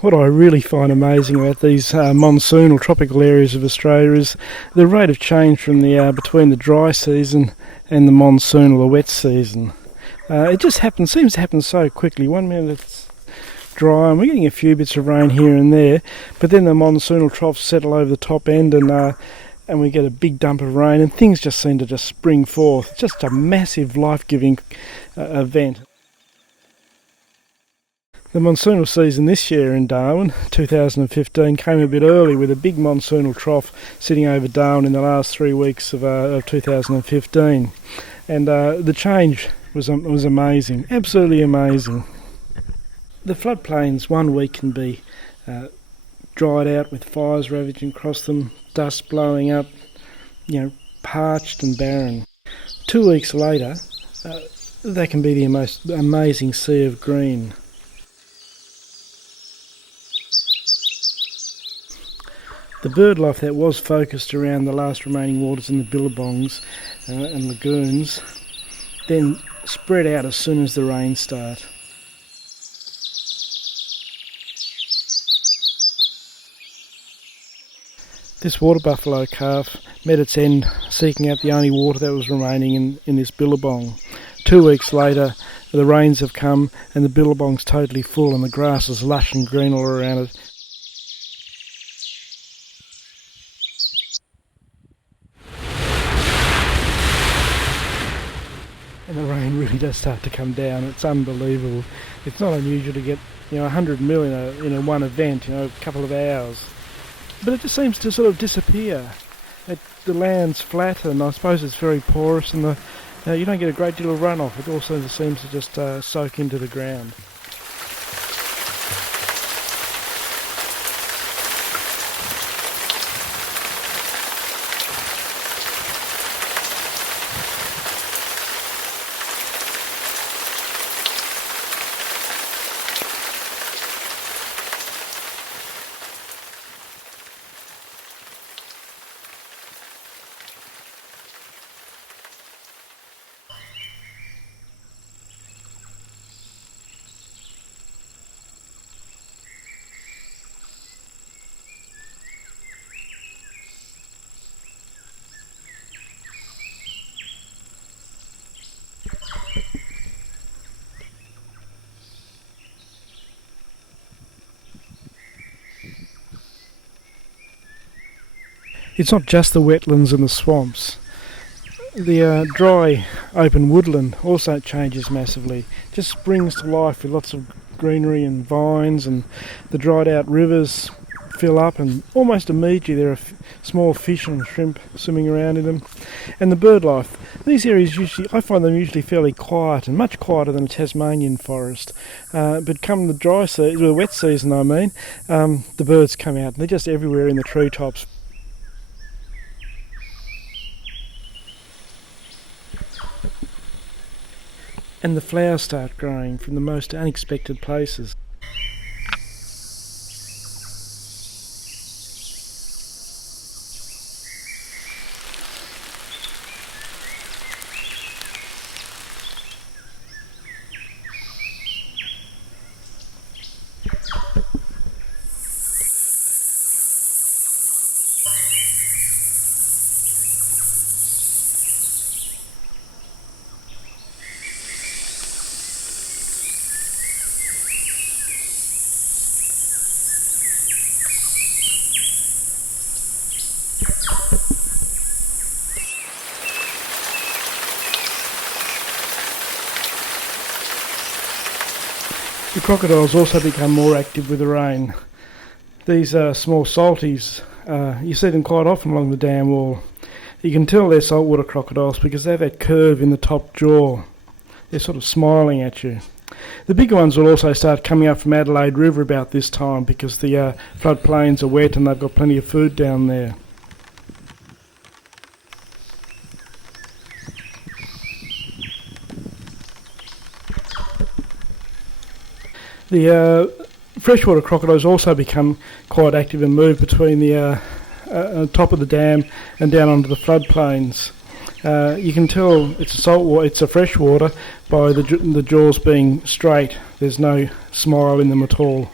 What I really find amazing about these monsoon or tropical areas of Australia is the rate of change from the between the dry season and the monsoon or the wet season. It just seems to happen so quickly. 1 minute it's dry and we're getting a few bits of rain here and there, but then the monsoonal troughs settle over the top end and we get a big dump of rain and things just seem to just spring forth. It's just a massive life-giving event. The monsoonal season this year in Darwin, 2015, came a bit early with a big monsoonal trough sitting over Darwin in the last 3 weeks of 2015. And the change was amazing, absolutely amazing. The floodplains 1 week can be dried out with fires ravaging across them, dust blowing up, parched and barren. 2 weeks later, they can be the most amazing sea of green. The bird life that was focused around the last remaining waters in the Billabongs and lagoons then spread out as soon as the rains start. This water buffalo calf met its end seeking out the only water that was remaining in this Billabong. 2 weeks later the rains have come and the Billabong's totally full and the grass is lush and green all around it. And the rain really does start to come down. It's unbelievable. It's not unusual to get 100 mil in one event, a couple of hours. But it just seems to sort of disappear. The land's flat and I suppose it's very porous and you don't get a great deal of runoff. It also seems to just soak into the ground. It's not just the wetlands and the swamps. The dry open woodland also changes massively. Just springs to life with lots of greenery and vines, and the dried out rivers fill up and almost immediately there are small fish and shrimp swimming around in them. And the bird life. These areas I find them usually fairly quiet and much quieter than a Tasmanian forest. But come the wet season the birds come out and they're just everywhere in the treetops. And the flowers start growing from the most unexpected places. The crocodiles also become more active with the rain. These small salties, you see them quite often along the dam wall. You can tell they're saltwater crocodiles because they have that curve in the top jaw. They're sort of smiling at you. The bigger ones will also start coming up from Adelaide River about this time because the floodplains are wet and they've got plenty of food down there. The freshwater crocodiles also become quite active and move between the top of the dam and down onto the floodplains. You can tell it's a freshwater by the jaws being straight. There's no smile in them at all.